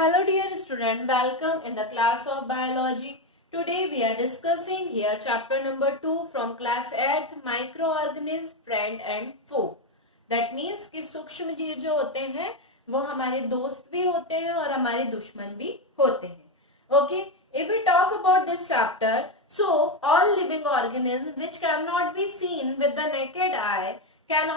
Hello dear student, welcome in the class of biology. Today we are discussing here chapter number 2 from class 8th microorganisms friend and foe. That means कि सूक्ष्म जीव जो होते हैं वो हमारे दोस्त भी होते हैं और हमारे दुश्मन भी होते हैं. Okay, if we talk about this chapter, so all living organisms which cannot be seen with the naked eye can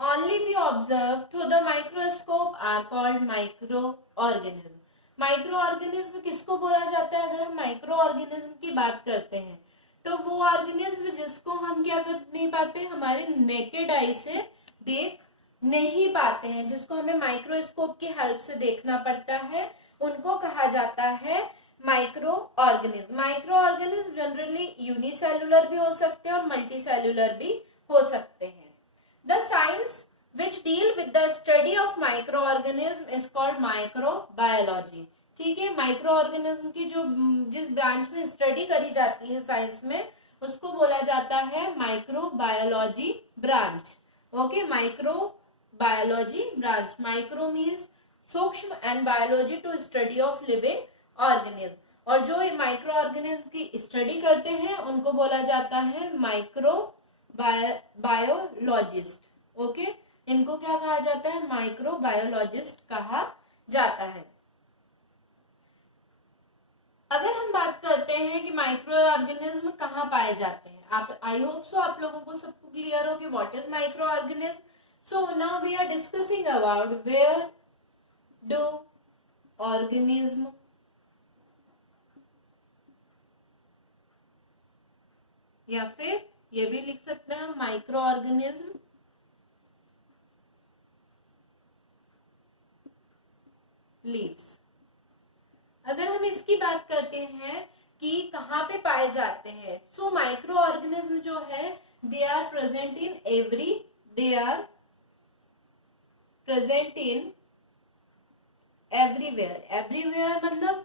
only be observed through the microscope are called microorganisms. Micro organism किसको बोला जाता है? अगर हम micro organism की बात करते हैं तो वो ऑर्गेनिज्म जिसको हम क्या कर नहीं पाते, हमारे नेकेड आई से देख नहीं पाते हैं, जिसको हमें माइक्रोस्कोप की हेल्प से देखना पड़ता है, उनको कहा जाता है micro organism. Micro organism generally unicellular भी हो सकते हैं और मल्टी सेल्युलर भी हो सकते हैं. The science which deal with the study of microorganism is called microbiology. ठीक है, माइक्रोऑर्गेनिज्म की जो जिस ब्रांच में स्टडी करी जाती है साइंस में उसको बोला जाता है microbiology branch. Okay, microbiology branch. Micro means सूक्ष्म and biology to study of living organism. और जो माइक्रो ऑर्गेनिज्म की स्टडी करते हैं उनको बोला जाता है माइक्रो बायोलॉजिस्ट. ओके, इनको क्या कहा जाता है? माइक्रोबायोलॉजिस्ट कहा जाता है. अगर हम बात करते हैं कि माइक्रो ऑर्गेनिज्म कहाँ पाए जाते हैं, आप आई होप सो आप लोगों को सबको क्लियर हो कि what is micro organism. So now we are discussing about where do organism या फिर ये भी लिख सकते हैं माइक्रो ऑर्गेनिज्म लीव्स. अगर हम इसकी बात करते हैं कि कहाँ पे पाए जाते हैं, सो माइक्रो ऑर्गेनिज्म जो है they are present in everywhere. Everywhere मतलब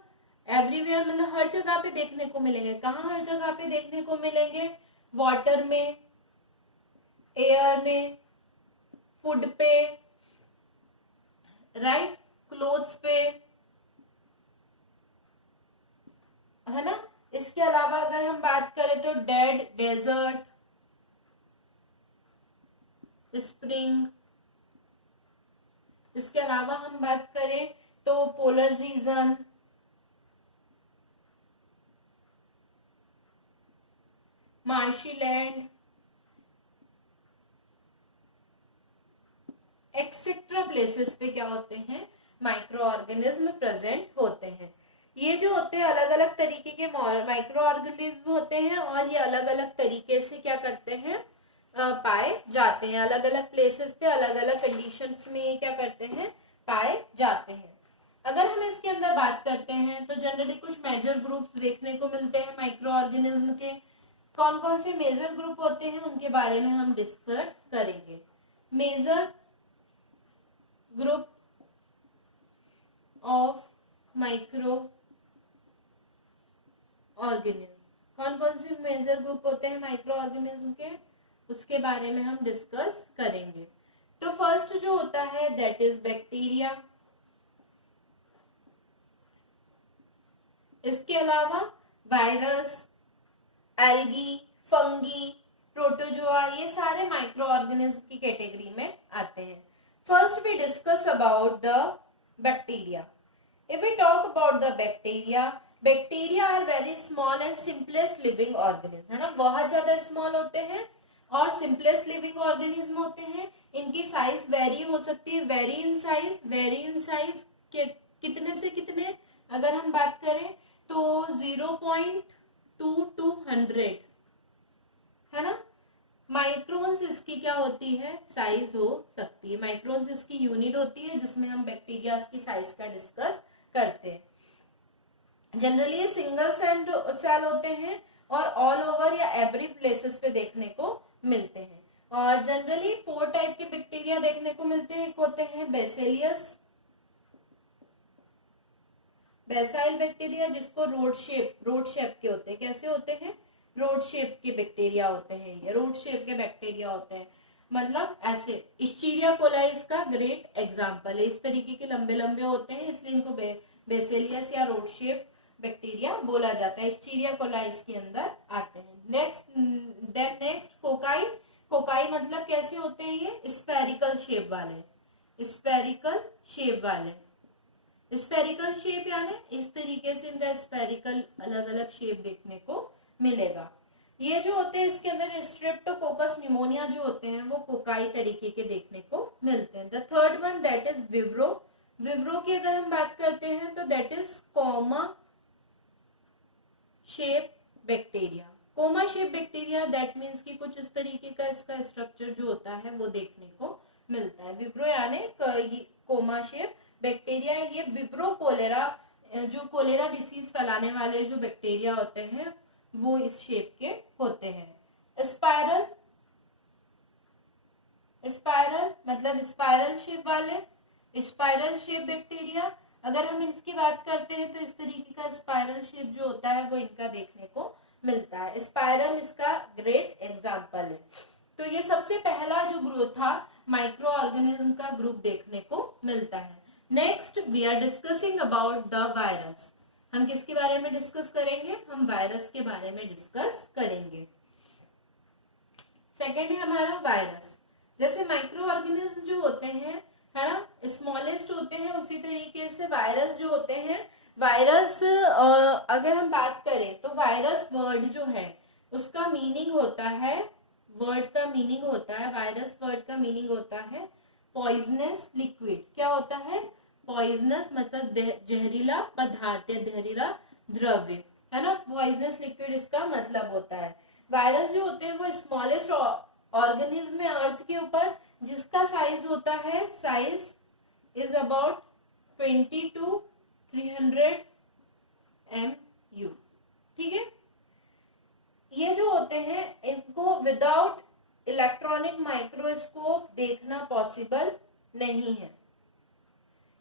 हर जगह पे देखने को मिलेंगे. कहाँ हर जगह पे देखने को मिलेंगे? वाटर में, एयर में, फूड पे, राइट, क्लोथ्स पे, है ना. इसके अलावा अगर हम बात करें तो डेजर्ट, स्प्रिंग. इसके अलावा हम बात करें तो polar region, marshy land, etcetera places पे क्या होते हैं? माइक्रो ऑर्गेनिज्म प्रेजेंट होते हैं. ये जो होते हैं अलग अलग तरीके के माइक्रो ऑर्गेनिज्म होते हैं और ये अलग अलग तरीके से क्या करते हैं? पाए जाते हैं. अलग अलग प्लेसेस पे अलग अलग कंडीशंस में ये क्या करते हैं? पाए जाते हैं. अगर हम इसके अंदर बात करते हैं तो जनरली कुछ मेजर ग्रुप्स देखने को मिलते हैं माइक्रो ऑर्गेनिज्म के. कौन कौन से मेजर ग्रुप होते हैं उनके बारे में हम डिस्कस करेंगे. Major group of micro organism. कौन कौन से मेजर ग्रुप होते हैं माइक्रो ऑर्गेनिज्म के, उसके बारे में हम डिस्कस करेंगे. तो फर्स्ट जो होता है दैट इज बैक्टीरिया. इसके अलावा वायरस, एल्गी, फंगी, प्रोटोजोआ, ये सारे माइक्रो ऑर्गेनिज्म की कैटेगरी में आते हैं. First we discuss about the bacteria. If we talk about the bacteria are very small and simplest living organism, है ना. बहुत ज्यादा स्मॉल होते हैं और सिंपलेस्ट लिविंग ऑर्गेनिज्म होते हैं. इनकी साइज वेरी हो सकती है. वेरी इन साइज कितने से कितने अगर हम बात करें तो 0.2 to 100, है ना. माइक्रोन्स इसकी क्या होती है? साइज हो सकती है. माइक्रोन्स इसकी यूनिट होती है जिसमें हम बैक्टीरिया की साइज का डिस्कस करते हैं. जनरली ये सिंगल सेल होते हैं और ऑल ओवर या एवरी प्लेसेस पे देखने को मिलते हैं. और जनरली 4 टाइप के बैक्टीरिया देखने को मिलते हैं. एक होते हैं बेसिलियस, बेसाइल बैक्टीरिया जिसको रोड शेप के होते हैं. कैसे होते हैं? रोड शेप के बैक्टीरिया होते हैं. ये रोड शेप के बैक्टीरिया होते हैं. मतलब ऐसे इस्चीरिया कोलाई इसका ग्रेट एग्जाम्पल है। इस तरीके के लंबे लंबे होते हैं इसलिए इनको बेसिलियस या रोड शेप बैक्टीरिया बोला जाता है। एस्चेरिया कोलाई इसके अंदर आते हैं। Next cocci. कोकाई मतलब कैसे होते हैं ये? स्फेरिकल शेप वाले। स्फेरिकल शेप वाले, स्फेरिकल शेप यानी इस तरीके से इनका स्फेरिकल अलग अलग शेप देखने को मिलेगा। ये जो होते हैं इसके अंदर स्ट्रेप्टोकोकस निमोनिया जो होते हैं वो कोकाई तरीके के देखने को मिलते हैं। The third one that is vibrio. Vibrio की अगर हम बात करते हैं तो that is comma shape bacteria. Comma shape bacteria that means कि कुछ इस तरीके का इसका स्ट्रक्चर जो होता है वो देखने को मिलता है। विवरो यानी कोमा शेप बैक्टीरिया। ये विवरो कोलेरा, जो कोलेरा डिसीज फैलाने वाले जो बैक्टीरिया होते हैं वो इस शेप के होते हैं। स्पाइरल, स्पाइरल मतलब स्पाइरल शेप वाले, स्पाइरल शेप बैक्टीरिया। अगर हम इसकी बात करते हैं तो इस तरीके का स्पाइरल शेप जो होता है वो इनका देखने को मिलता है। स्पाइरम इसका ग्रेट एग्जाम्पल है। तो ये सबसे पहला जो ग्रुप था माइक्रो ऑर्गेनिज्म का ग्रुप देखने को मिलता है। Next we are discussing about the virus. हम किसके बारे में डिस्कस करेंगे? हम वायरस के बारे में डिस्कस करेंगे। सेकेंड है हमारा वायरस। जैसे माइक्रो ऑर्गेनिज्म जो होते हैं है ना, स्मॉलेस्ट होते हैं, उसी तरीके से वायरस जो होते हैं, वायरस अगर हम बात करें तो वायरस वर्ड जो है उसका मीनिंग होता है, वर्ड का मीनिंग होता है, वायरस वर्ड का मीनिंग होता है पॉइजनस लिक्विड। क्या होता है? पॉइजनस मतलब जहरीला पदार्थ या जहरीला द्रव्य, है ना। पॉइजनस लिक्विड इसका मतलब होता है। वायरस जो होते हैं वो स्मॉलेस्ट ऑर्गेनिज्म है अर्थ के ऊपर, जिसका साइज होता है, size is about 20 to 300 MU। ठीक है। ये जो होते हैं इनको विदाउट इलेक्ट्रॉनिक माइक्रोस्कोप देखना पॉसिबल नहीं है।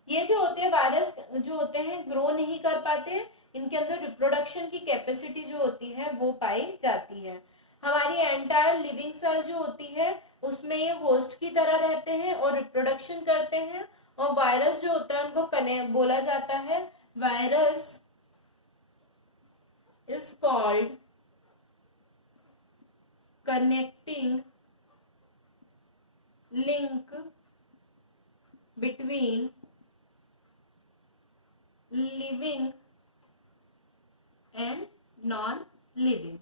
ये जो होते हैं वायरस जो होते हैं ग्रो नहीं कर पाते, इनके अंदर रिप्रोडक्शन की कैपेसिटी जो होती है वो पाई जाती है। हमारी एंटायर लिविंग सेल जो होती है उसमें ये होस्ट की तरह रहते हैं और रिप्रोडक्शन करते हैं। और वायरस जो होता है उनको बोला जाता है, virus is called connecting link between living and non living.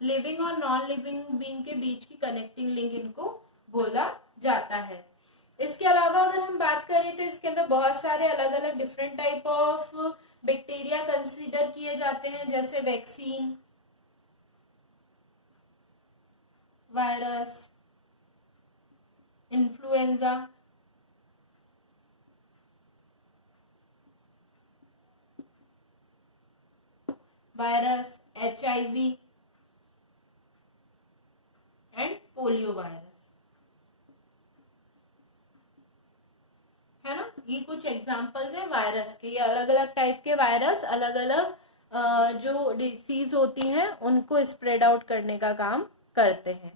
Living और नॉन लिविंग बीइंग के बीच की कनेक्टिंग लिंक इनको बोला जाता है। इसके अलावा अगर हम बात करें तो इसके अंदर बहुत सारे अलग अलग different type of bacteria consider किए जाते हैं, जैसे vaccine virus, influenza, virus, HIV and polio virus, है ना। ये कुछ एग्जांपल्स हैं वायरस के। ये अलग अलग टाइप के वायरस अलग अलग जो डिसीज होती हैं उनको स्प्रेड आउट करने का काम करते हैं।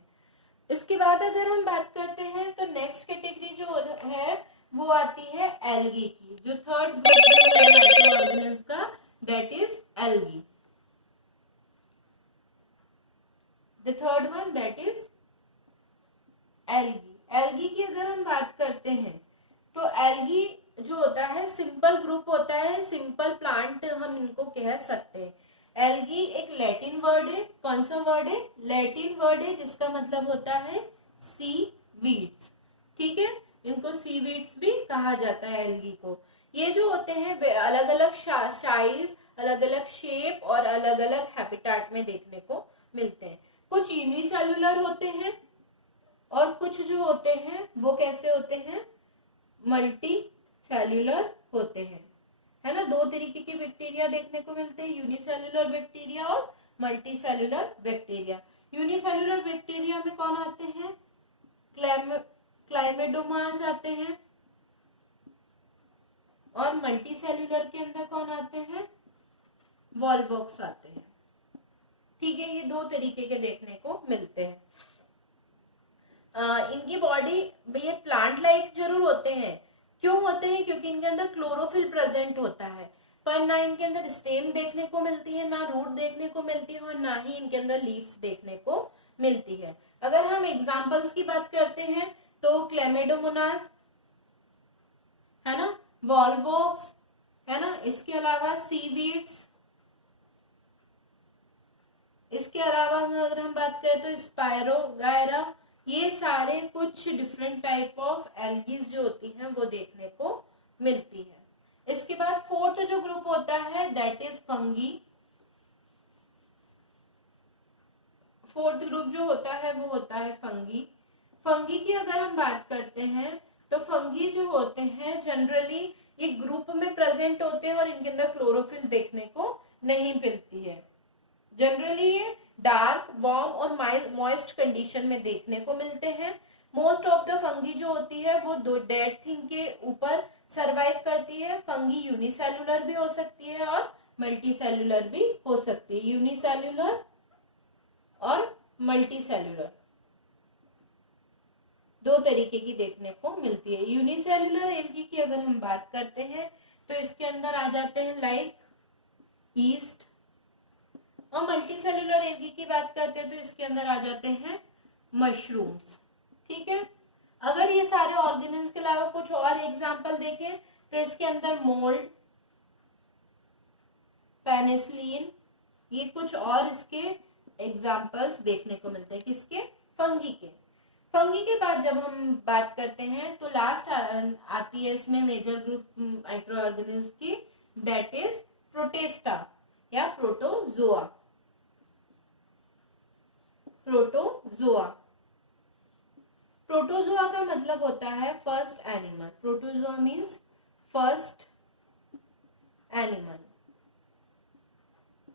इसके बाद अगर हम बात करते हैं तो नेक्स्ट कैटेगरी जो है वो आती है एल्गी की। जो थर्ड ग्रुप है माइक्रो ऑर्गेनिज्म का that is algae. The third one that is algae. Algae की अगर हम बात करते हैं तो एल्गी जो होता है सिंपल ग्रुप होता है, सिंपल प्लांट हम इनको कह सकते हैं। एल्गी एक लैटिन वर्ड है। कौन सा वर्ड है? लैटिन वर्ड है जिसका मतलब होता है सी वीड्स। ठीक है, इनको सी वीड्स भी कहा जाता है एल्गी को। ये जो होते हैं वे अलग अलग साइज, अलग अलग शेप और अलग अलग हैबिटेट में देखने को मिलते हैं। कुछ यूनिसेलुलर होते हैं और कुछ जो होते हैं वो कैसे होते हैं? मल्टी सेल्यूलर होते हैं, है ना। दो तरीके के बैक्टीरिया देखने को मिलते हैं, यूनिसेल्युलर बैक्टीरिया और multi cellular bacteria. Unicellular bacteria में कौन आते हैं? क्लाइमेडोमास आते हैं। और मल्टी सेल्यूलर के अंदर कौन आते हैं? वॉल्वॉक्स आते हैं। ठीक है, ये दो तरीके के देखने को मिलते हैं। इनकी बॉडी ये प्लांट लाइक जरूर होते हैं। क्यों होते हैं? क्योंकि इनके अंदर क्लोरोफिल प्रेजेंट होता है। पर और ना इनके अंदर स्टेम देखने को मिलती है, ना रूट देखने को मिलती है, और ना ही इनके अंदर लीव्स देखने को मिलती है। अगर हम एग्जाम्पल्स की बात करते हैं तो क्लेमेडोमोनास है ना, वॉल्वोक्स है ना, इसके अलावा सीवीड्स, इसके अलावा अगर हम बात करें तो स्पायरोगायरा, ये सारे कुछ डिफरेंट टाइप ऑफ एल्गीज जो होती हैं वो देखने को मिलती है। इसके बाद फोर्थ जो ग्रुप होता है that is fungi. Fourth group जो होता है वो होता है फंगी। फंगी की अगर हम बात करते हैं तो फंगी जो होते हैं जनरली ये ग्रुप में प्रेजेंट होते हैं और इनके अंदर क्लोरोफिल देखने को नहीं मिलती है। जनरली ये डार्क, वार्म और मॉइस्ट कंडीशन में देखने को मिलते हैं। मोस्ट ऑफ द फंगी जो होती है वो दो डेड थिंग के ऊपर सरवाइव करती है। फंगी यूनिसेलुलर भी हो सकती है और मल्टी सेलुलर भी हो सकती है। यूनिसेलुलर और मल्टी सेलुलर दो तरीके की देखने को मिलती है। यूनिसेलुलर एल्गी की अगर हम बात करते हैं तो इसके अंदर आ जाते हैं लाइक ईस्ट, और मल्टी सेलुलर एल्गी की बात करते हैं तो इसके अंदर आ जाते हैं मशरूम्स। ठीक है, अगर ये सारे ऑर्गेनिज्म के अलावा कुछ और एग्जाम्पल देखें तो इसके अंदर मोल्ड, पेनिसिलिन, ये कुछ और इसके एग्जाम्पल्स देखने को मिलते हैं। किसके? फंगी के। फंगी के बाद जब हम बात करते हैं तो लास्ट आती है इसमें मेजर ग्रुप माइक्रो ऑर्गेनिज्म की, दैट इज प्रोटेस्टा या प्रोटोजोआ। प्रोटोजोआ, प्रोटोजोआ का मतलब होता है first animal. Protozoa means first animal.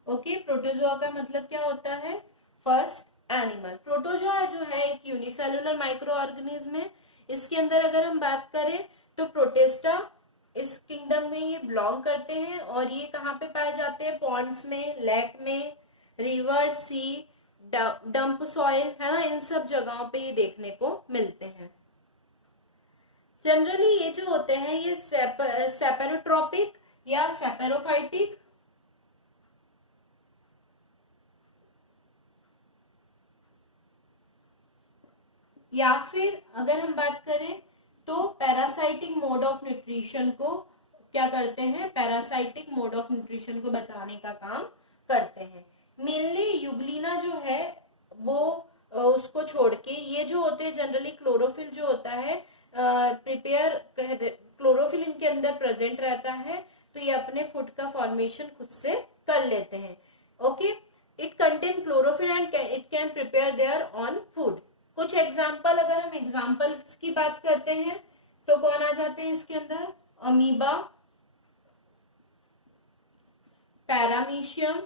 Okay, protozoa का मतलब क्या होता है? First animal. प्रोटोजोआ जो है एक यूनिसेलुलर माइक्रो ऑर्गेनिज्म है। इसके अंदर अगर हम बात करें तो प्रोटेस्टा इस किंगडम में ये बिलोंग करते हैं और ये कहाँ पे पाए जाते हैं? पॉन्ड्स में, लेक में, रिवर, सी, डंप सॉइल है ना, इन सब जगहों पे ये देखने को मिलते हैं। जनरली ये जो होते हैं ये सेपेरोट्रोपिक या सेपेरोफाइटिक या फिर अगर हम बात करें तो पैरासाइटिक मोड ऑफ न्यूट्रिशन को क्या करते हैं? पैरासाइटिक मोड ऑफ न्यूट्रिशन को बताने का काम करते हैं। मेनली यूग्लिना जो है वो उसको छोड़ के ये जो होते हैं जनरली क्लोरोफिल जो होता है क्लोरोफिल इनके अंदर प्रेजेंट रहता है तो ये अपने फूड का फॉर्मेशन खुद से कर लेते हैं। Okay, it contain chlorophyll and it can prepare their on food. कुछ एग्जाम्पल अगर हम एग्जाम्पल्स की बात करते हैं तो कौन आ जाते हैं इसके अंदर? अमीबा, पैरामीशियम,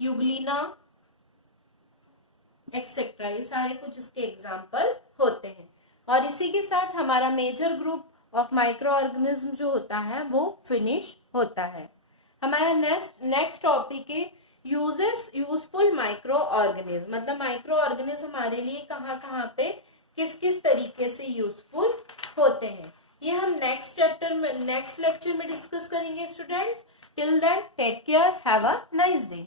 यूग्लिना एक्सेट्रा, ये सारे कुछ इसके एग्जाम्पल होते हैं। और इसी के साथ हमारा major group of micro organism जो होता है वो फिनिश होता है। हमारा नेक्स्ट टॉपिक है यूजफुल माइक्रो ऑर्गेनिज्म। मतलब माइक्रो ऑर्गेनिज्म हमारे लिए कहाँ पे किस किस तरीके से यूजफुल होते हैं, ये हम नेक्स्ट लेक्चर में डिस्कस करेंगे students. Till then take care, have a nice day.